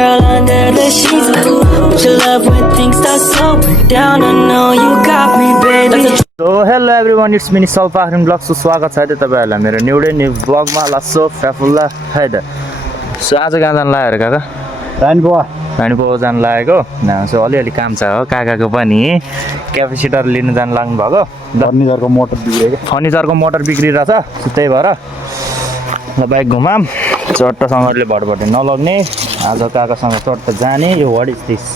girl under the sheets. Don't you love when things start slowing down? I know you got me, baby. So hello everyone, it's me Nisal Pakrin Vlog. So स्वागत छ तपाईहरुलाई मेरो new भ्लगमा लासो फ्याफुल्ला है त। So आज कहाँ जान लागेर काका? रानीपोवा जान लागेको। सो अलिअलि काम छ हो काकाको पनि। क्यापेसिटर लिन जान लाग्नु भएको। फर्निचरको मोटर बिग्रिरहेछ। सो त्यही भएर ल बाइक घुमाम। चट्टसँगले भटभटे नलग्ने। आज काकासँग चट्ट जाने। यो what is this?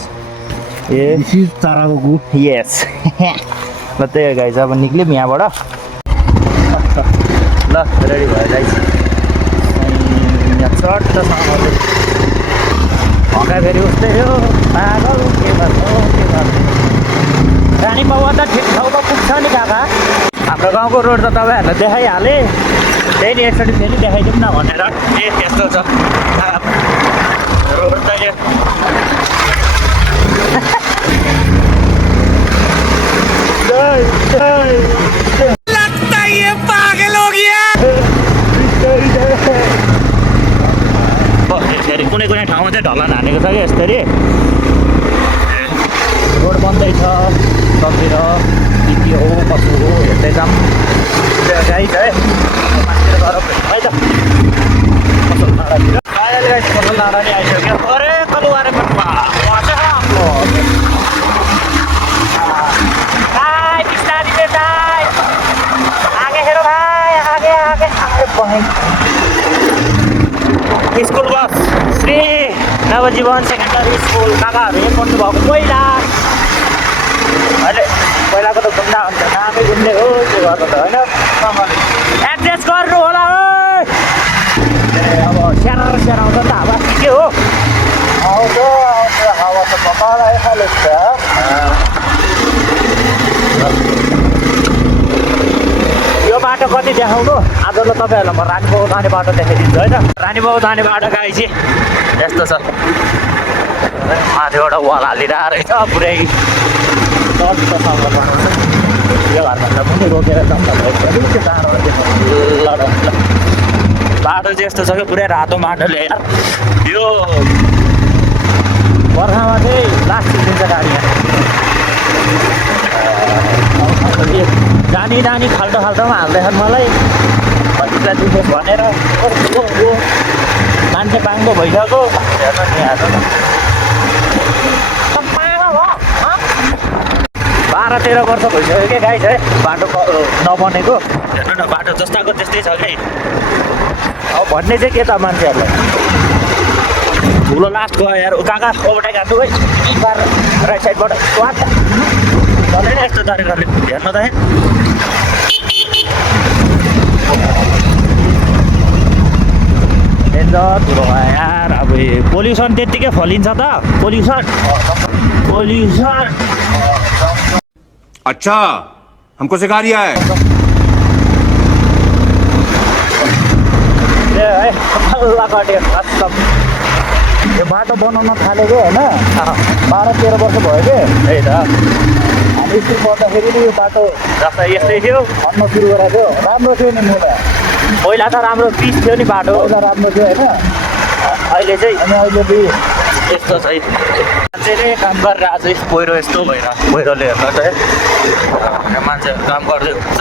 This is चाराको गु। यस। ल त्यही गाइस अब निक्ल्यौँ यहाँबाट। ल रेडी भयो गाइस। यहाँ चट्टसँगले हका फेरि उस्तै हो पागल के गर्नु के गर्नु। रानीपोवा त ठिक ठाउँमा पुग्छ नि काका। हाम्रो गाउँको रोड त तपाईँहरूलाई देखाइहालेँ। त्यही नि एकचोटि फेरि देखाइदिउँ न भनेर त्यस्तो छ रोड त। लगता है ये पागल हो गया। फेरि कुनै कुनै ठाउँमा चाहिँ ढलान हानेको छ कि यसरी रोड बन्दै छ सबतिर के हो कसो हो हेर्दै जाऊँ गाइस है। मान्छेले गएर है त फसल नारातिर अहिले गाइस फसल नारानी आइसक्यो। अरे कलुवारे कटुवा स्कुल बस श्री नवजीवन सेकेन्डरी स्कुल काकाहरू यहीँ पढ्नु भएको पहिला। अहिले पहिलाको त घुम्दा हुन्छ नामै घुम्ने हो त्यो गर्नु त होइन। एडजस्ट गर्नु होला हो। अब स्याहाउँछ नि त हावा के हो? आउँछ हावा त पकाएर खाले छ। यो बाटो कति देखाउनु? आज ल तपाईँहरूलाई म रानीपोवा जाने बाटो देखाइदिन्छु होइन। रानीपोवा जाने बाटो गाइस यस्तो छ। माथिबाट वाल हालिरहेको रहेछ पुरै चट्टसँग बनाउँछ। यो घरभन्दा पनि रोकेर जाउँ न त्यो टाढो बाटो चाहिँ यस्तो छ कि पुरै रातो माटोले यो बर्खामा चाहिँ लास्ट दिन्छ गाडी। जानी जानी खाल्टो खाल्टोमा हाल्दैछन् मलाई कतिलाई दुखेस भनेर। मान्छे बाङ्गो भइसक्यो हेर्नु नि हेर्नु न। 12-13 वर्ष भइसक्यो क्या गाइस है बाटो नबनेको। हेर्नु न बाटो जस्ताको त्यस्तै छ कि। अब भन्ने चाहिँ के त मान्छेहरूलाई ठुलो लास्ट गयो यार। काका ओभरटेक हान्नु है बार राइट साइडबाट स्वाट चलेन यस्तो तरिकाले हेर्नु त। डेन्जर ठुलो भयो यार। अब पोल्युसन त्यत्तिकै फलिन्छ त पोल्युसन। अच्छा हमको सिखा रिया है। यो बाटो बनाउन थालेको होइन 12-13 वर्ष भयो कि। त्यही त हामी स्कुल पढ्दाखेरि नि यो बाटो जस्तो यस्तै थियो भन्न सुरु गरेको थियो। राम्रो थियो नि पहिला त राम्रो पिच थियो नि बाटो पहिला राम्रो थियो होइन। अहिले चाहिँ अनि अहिले पनि यस्तो छ। मान्छेले काम गरेर आज पहिरो यस्तो भएर पहिरोले हेर्नु चाहिँ मान्छे काम गर्दै हुन्छ।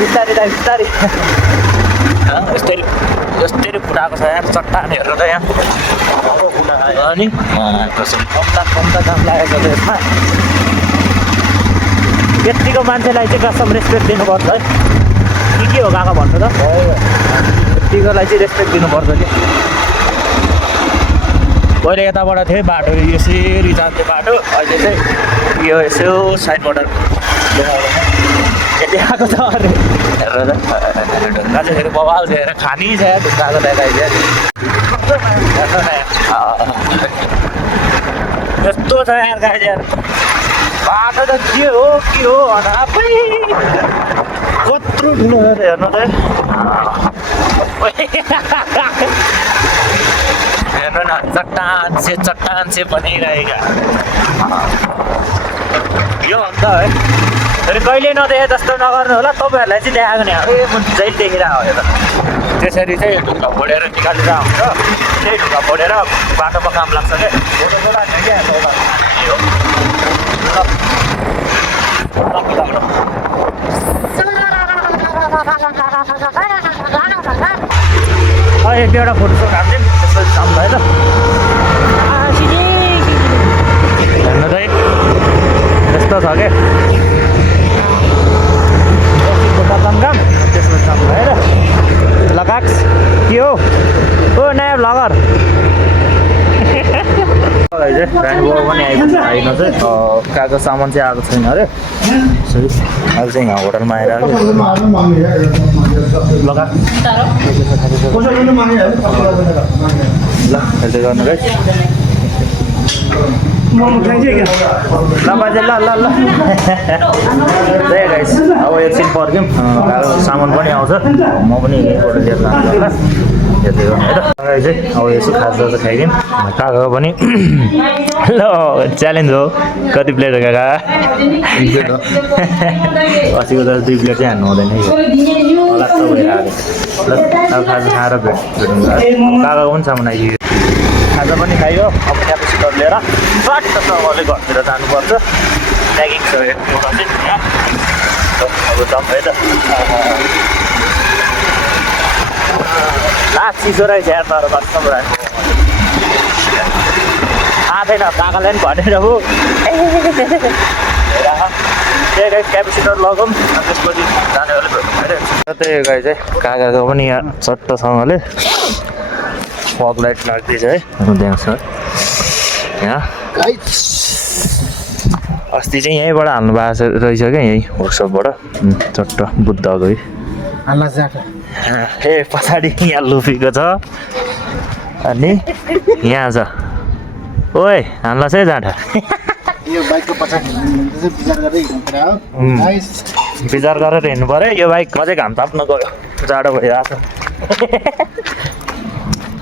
बिस्तारी यस्तरी फुटाएको छ यहाँ चट्टान हेर्नु त यहाँ अनि कम्ता काम लागेको छ यसमा। यतिको मान्छेलाई चाहिँ कसम रेस्पेक्ट दिनुपर्छ है। के हो काका भन्नु त? यतिकोलाई चाहिँ रेस्पेक्ट दिनुपर्छ कि। पहिले यताबाट थियो बाटो यसरी जान्थ्यो बाटो। अहिले चाहिँ यो यसो साइडबाट देखाएको छ। अरे हेरेर ढुङ्गा चाहिँ फेरि बवाल छ हेरेर खानी छ ढुङ्गाको देखाइदियो। यस्तो छ यार गाइस यार बाटो त के हो आफै कत्रो ठुलो छ हेर्नु त। हेर्नु न चट्टान से बनिरहेका। यो अन्त है फेरि कहिले नदेखे जस्तो नगर्नु होला तपाईँहरूलाई चाहिँ देखाएको नि ए म जहिले देखिरहेको हो यो त त्यसरी चाहिँ ढुङ्गा फोडेर निकालेर हुन्छ त्यही ढुङ्गा फोडेर बाटोमा काम लाग्छ क्या फोटो लाग्छ क्या एक दुईवटा फोटो सोट हाल्थ्यो त्यसपछि काम भयो त हेर्नु चाहिँ यस्तो छ क्या काम त्यसपछि काम भएर लगाक्स के हो ओ नयाँ भ्लगर रानीबाबु पनि आइपुग्छ आइन चाहिँ कागज सामान चाहिँ आएको छैन अरे अहिले चाहिँ यहाँ होटलमा आएर ल हेर्दै गर्नु है ल बाजे ल ल ल गाइस अब एकछिन पर्ख्यौँ सामान पनि आउँछ म पनि यहीँबाट लिएर लान्छु ल हेर्दै गर्नु है त चाहिँ अब यसो खाजा खाइदिउँ काका पनि ल च्यालेन्ज हो कति प्लेट हो काका अस्तिको त 2 प्लेट चाहिँ हान्नु हुँदैन है लाग्छ भएर आएको ल अब खाजा खाएर भेट्नु काकाको पनि सामान आइदियो खाजा पनि खाइयो अब क्यापेसिटर लिएर फट्ट सबले घरतिर जानुपर्छ प्याकिङ छ एउटा चाहिँ यहाँ अब जम है त लास्ट चिसो रहेछ यार तर वास्तव थाहा छैन काकालाई पनि भनेर हो त्यही क्यापेसिटर लगाउँ त्यसपछि जानेहरूले भेट्नु भइरहेको त्यही गाई चाहिँ काकाको पनि यहाँ चट्टसँगले फग लाइट लाग्दैछ है त्यहाँ छ यहाँ अस्ति चाहिँ यहीँबाट हाल्नु भएको रहेछ क्या यहीँ वर्कसपबाट चट्ट बुद्धको है ए पछाडि यहाँ लुफीको छ अनि यहाँ छ ओए हान्नुहोस् है जाँडा विचार गरेर हिँड्नु पऱ्यो यो बाइक अझै घाम ताप्न गयो जाडो भइरहेको छ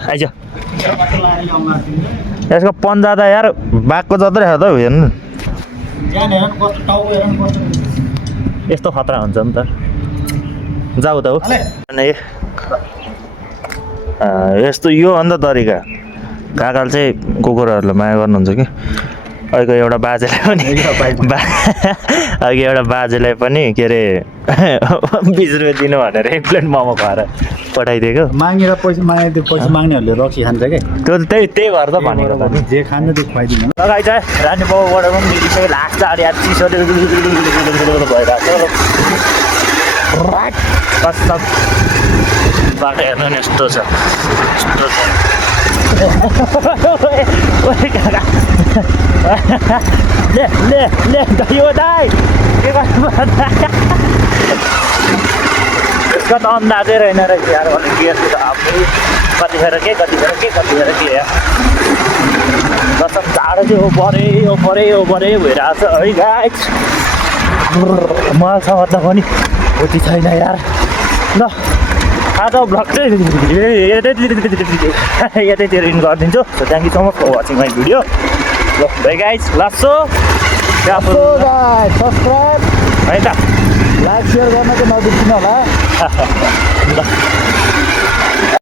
आइज यसको पन्जा त यार बाघको जत्रै छ त हेर्नु यस्तो खतरा हुन्छ नि त जाऊ त हो यस्तो यो अन्त तरिका काकाले चाहिँ कुकुरहरूलाई माया गर्नुहुन्छ कि अहिलेको एउटा बाजेलाई पनि अघि एउटा बाजेलाई पनि के अरे 20 रुपियाँ दिनु भनेर 1 प्लेट मोमो खुवाएर पठाइदिएको मागेर पैसा माग्नेहरूले रक्सी खान्छ क्या त्यो त्यही भएर त भनेको त नि जे खान्छ त्यो खुवाइदिनु लगाइ चाहिँ रानीबाबुबाट पनि मिलिसक्यो लाग्छ अरे यार चिसो भइरहेको बाटो हेर्नु नि यस्तो छ ले यो दाइ के गर्नु यसको त अन्दाजै रहेन रहेछ यार भने गियरको त आफै कतिखेर के कतिखेर के यार कसम जाडो चाहिँ हो परे भइरहेको छ है गाइस मसँग त पनि उति छैन यार ल आज भ्लग चाहिँ यतैतिर इन गरिदिन्छु so thank you so much for watching my video ल बाइ गाइस लासो सब्सक्राइब है त लाइक सेयर गर्न चाहिँ नबिर्सिनु होला ल